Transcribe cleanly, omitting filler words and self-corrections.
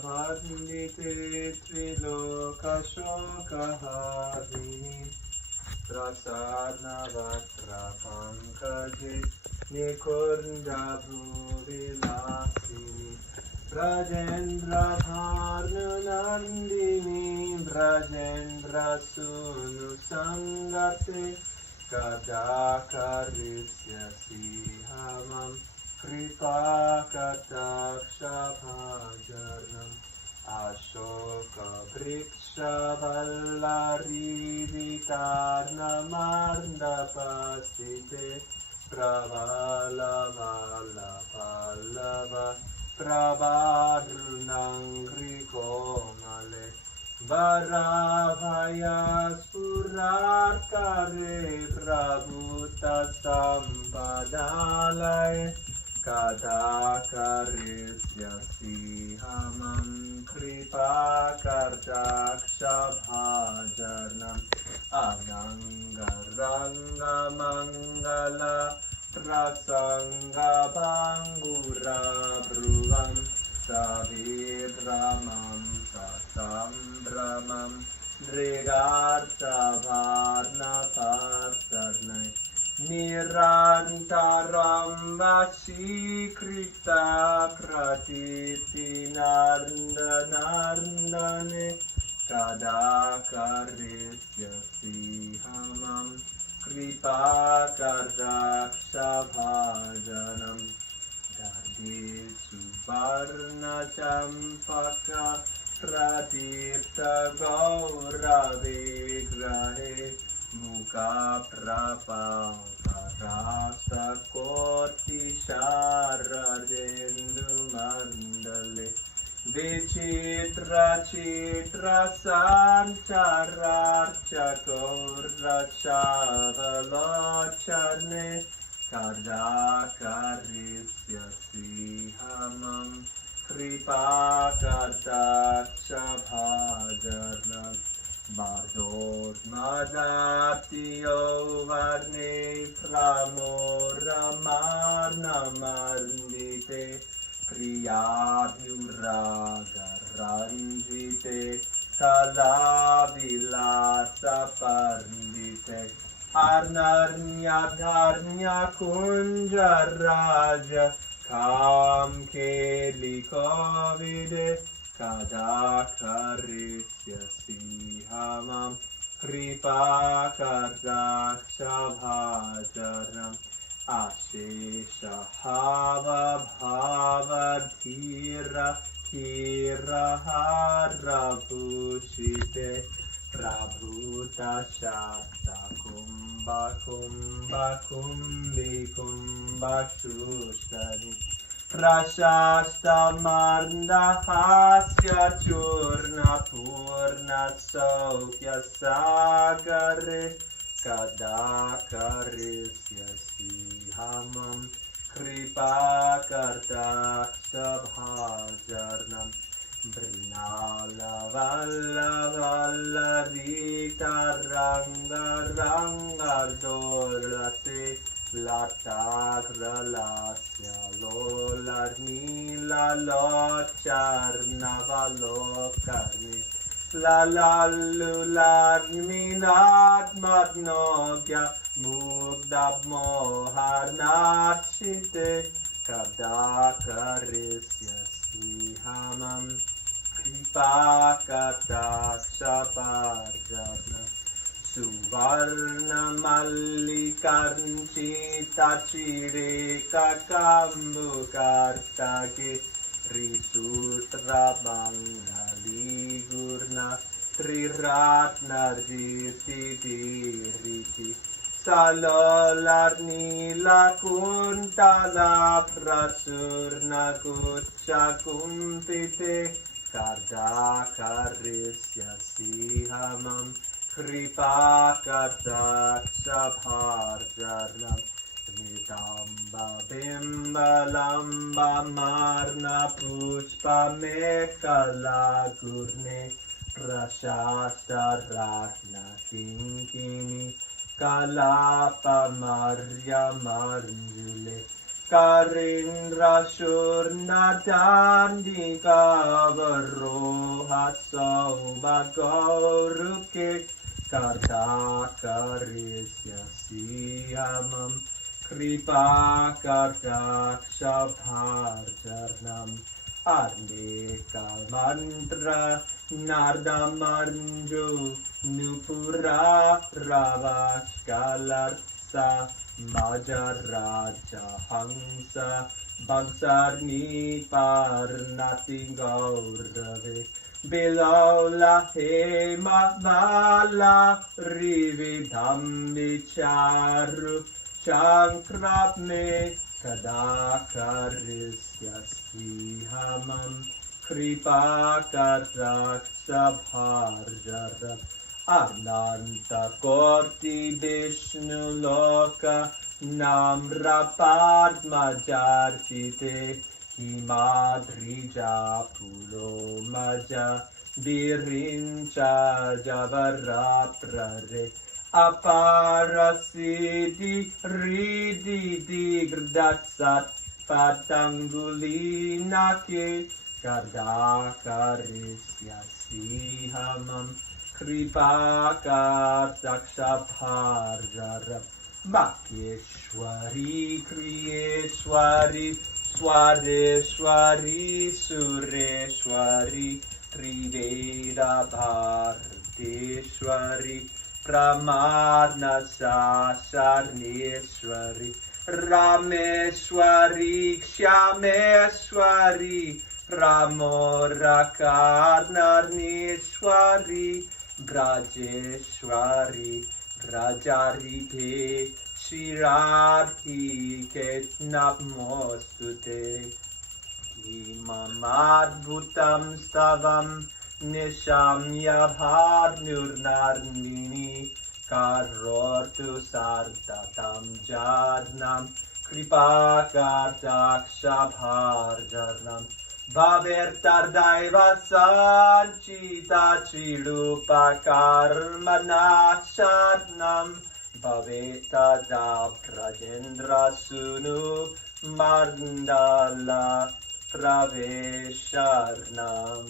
Vandite Trilokashokahadini Prasadna Vatra Pankaji Nikunda Bhuvilasini Brajendra Bharnu Nandini Brajendra Sunu Sangate Kadakarisya Sihamam Kripa Kataksha Bhajanam Ashoka Vriksha Vallari Vitarna Mandapasite Pravala Vala Pallava Prabhadrunangri Komale Varavaya Surarkare Prabhuta Sampadalaye Kadakarisya Sihamam Kripa Kardaksha Bhajanam Ananga Ranga Mangala Prasanga Bangura Bruvam Savidramam Sasambramam Drigarta Varna Partarnai Nirantaram Vasikrita Pratiti Narndanardane Kadakarisya Sihamam Kripa Kardaksha Bhajanam Dadi Suvarna Champaka Pratirtha Gaura Vigrahe Mukha Prabhavarasa Koti Sharadendru Mandale Vichitra Chitra Sanchararcha Gaura Chavalocharne Kadakarisya Sihamam Kripa Kataksha Bhajanam Bardot Madatiyo Varne Pramoramarna Marnite Priyadhuraga Ranjite Kalavilasa Parnite Arnarnya Dharnya Kunja Raja Kam Kelikavide Kadakarisya Sihamam Kripa Kardaksha Bhajanam Ashesha Hava Bhava Dhira Hira Hara Bhushite Prabhuta Shakta Kumbha Kumbha Kumbhi Kumbha Shushani Prashasta Marnda Hasya Churna Purna Saukya Sagare Kadakarisya Sihamam Kripa Kardaksha Bhajanam Brinala Valla Valla Rita Ranga Ranga Dolate Latagra Lasya Lola Nila Locharna Valokarni Slalallularminat magnogya mugdab moharnashite kadakarisya hamam kripakatakshaparjana Suvarna mallikarnchita chire kakambukartake Trisutra Bangali Gurna Triratna Riti Diriti Salolar Nila Kuntala Prasurna Kucha Kumpite Kardakarisya Sihamam Kripa Kataksha Bharjanam Nidamba Bimba Lamba Marna Pushpa Mekala Gurne Prashasta Ratna Kinkini Kalapa Marya Manjule Karindra Shurna Dandika Varoha Saubagauruke Kardakarisya Sihamam Kripa Kadaksha Bharjanam Arneka Mantra Nardamanju Nupura Ravashkalarsa Majaraja Hansa Bagsarni Parnati Gaurave Bilola Hema Vala Rividham Vicharu Shankrap me kadakarisya sihamam kripa kadaksha bharjara Ananta Korti Vishnu Loka Namra Padma Jarchite Himadrija Pulo Maja Virincha Javara Prare Aparasiti Ridi Digdatsat Patangulinake Kardakarisya Sihamam Kripa Kadaksha Bharjara Makeshwari Kriyeshwari Swareshwari Sureshwari Triveda Bharteshwari Pramadna Sasarneshwari Rameshwari Kshameshwari Ramorakarnarneshwari Brajeshwari Rajarite Shirarthi Ketnamostute Imamadbhutam Stavam Nishamya Bharnurnarnini Karortu Sardatam Jadnam Kripa Kadaksha Bharjanam Bhavertardaiva Sanchita Chirupa Karmana Sharnam Bhavetada Prajendra Sunu Mandala Pravesharnam